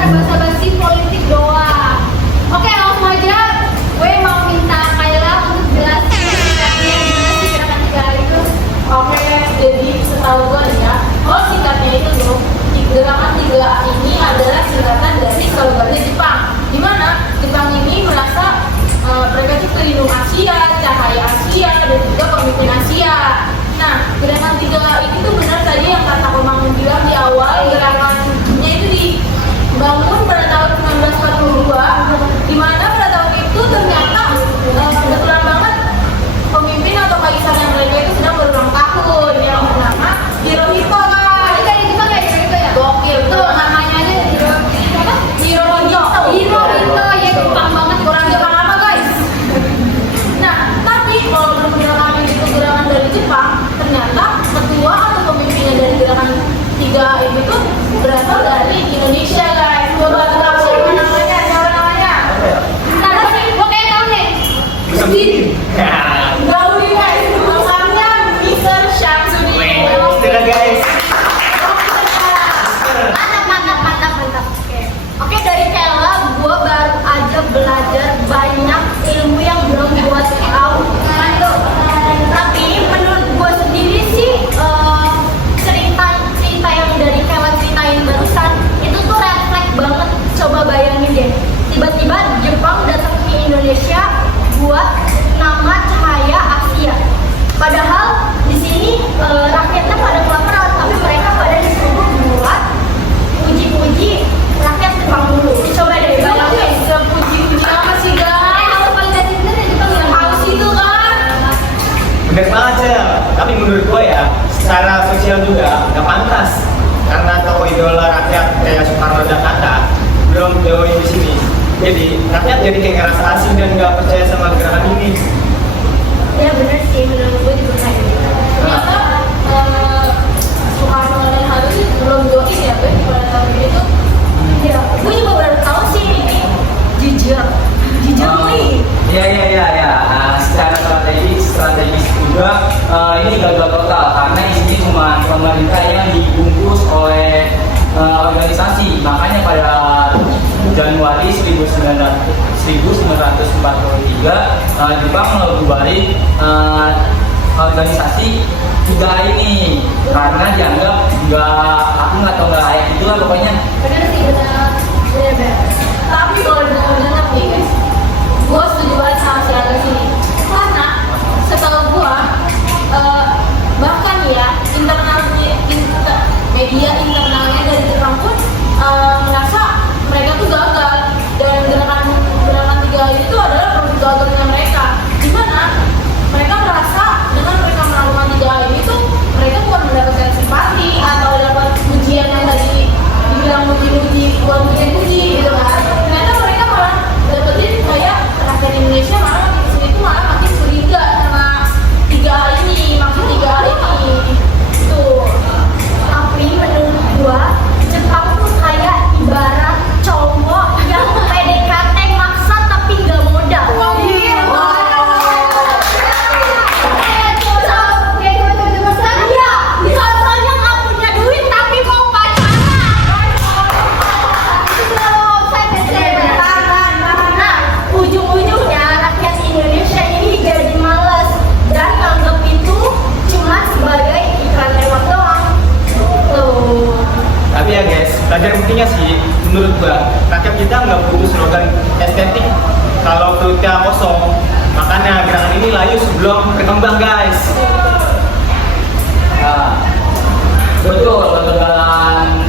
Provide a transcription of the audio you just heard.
sekedar basa-basi politik doang. Oke, langsung aja. Gue mau minta Kayla untuk jelasin singkatnya gimana sih gerakan 3A itu. Oke, jadi setahu gue nih ya, kalau singkatnya itu tuh gerakan 3A ini adalah singkatan dari slogannya Jepang. Di mana Jepang ini merasa mereka itu pelindung Asia, cahaya Asia, dan juga pemimpin Asia. Nah, gerakan 3A itu tuh benar tadi yang kata Komang bilang di awal, gerakannya itu dibangun pada tahun 1942, di mana pada tahun itu ternyata kebetulan banget pemimpin atau kaisarnya mereka itu sedang berulang tahun yang bernama Hirohito. Ini kayak Jepang ya, Hirohito ya? Gokil Tuh, namanya aja Hirohito. Hirohito, ya Jepang banget, kurang Jepang apa guys? Nah, tapi walaupun gerakan itu gerakan dari Jepang, ternyata ketua atau pemimpinnya dari gerakan 3A ini tuh berasal dari Indonesia guys. Coba tebak siapa namanya? Siapa namanya? Ntar nih, gue kayak tau nih. Tahu nih guys, namanya Mr. Syamsuddin. Sudah guys. Mantap. Oke, dari Kayla, gue baru aja belajar banyak ilmu yang belum gue tahu. Tapi menurut gue sendiri sih, cerita yang dari Kayla ceritain barusan itu tuh refleks banget. Coba bayangin deh, tiba-tiba Jepang datang ke Indonesia buat nama cahaya Asia. Padahal di sini rakyatnya pada kelaparan, tapi mereka pada disuruh buat puji-puji rakyat Jepang dulu. Coba deh bayangin. Sepuji-puji apa sih guys? Kalau validasi bener ya Jepang yang Haus itu kan? Bener banget Cel. Tapi menurut gue ya, secara sosial juga nggak pantas. Karena tokoh idola rakyat kayak Soekarno dan Hatta belum jauh di sini. Jadi rakyat jadi kayak ngerasa asing dan nggak percaya sama gerakan ini. Ya bener sih, menurut gue juga kayak gitu. Ternyata Soekarno dan Hatta sih belum join ya guys pada tahun itu. Ya, gue juga baru tahu sih ini jujur nih. Iya. Secara strategis juga ini gagal total karena ini cuma pemerintah yang dibungkus oleh organisasi. Makanya pada Januari 1943 Jepang membubarin organisasi 3A ini karena dianggap nggak layak itulah pokoknya. Bener sih, bener. Tapi kalau dengar nih guys, gue setuju banget sama si Agus ini. Karena setahu gue, bahkan ya media internalnya dari Jepang pun merasa mereka tuh gagal, dan gerakan 3A ini tuh adalah produk gagalnya mereka. Dimana mereka merasa dengan mereka melakukan 3A ini tuh mereka bukan mendapatkan simpati atau dapat pujian yang tadi dibilang muji-muji buat puji-puji gitu kan. Ternyata mereka malah dapetin kayak rakyat Indonesia malah makin kesini tuh malah makin curiga sama 3A ini, maksud 3A ini. Tuh. Tapi menurut gua Jepang tuh kayak ibarat cowok yang PDKT maksa tapi nggak modal. Soalnya nggak punya duit tapi mau pacaran. Nah, ujung-ujungnya rakyat Indonesia ini jadi malas dan anggap itu cuma sebagai iklan lewat doang. Tuh. Tapi ya guys, pelajaran pentingnya sih menurut gua rakyat kita nggak butuh slogan estetik kalau perutnya kosong. Makanya gerakan ini layu sebelum berkembang guys. Nah, betul kegagalan